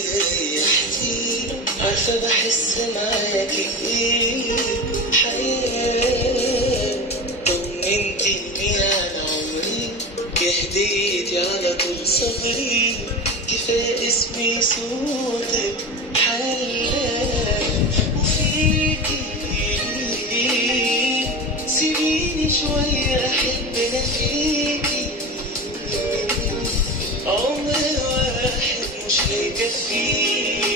ريحتي، عارفة بحس معاكي ايه حياة. طمنتيني على عمري، يا هديتي على طول صبري، كفاية اسمي صوتك حلال. وفيكي سيبيني شوية أحب أنا فيكي، عمر واحد مش هيكفيني.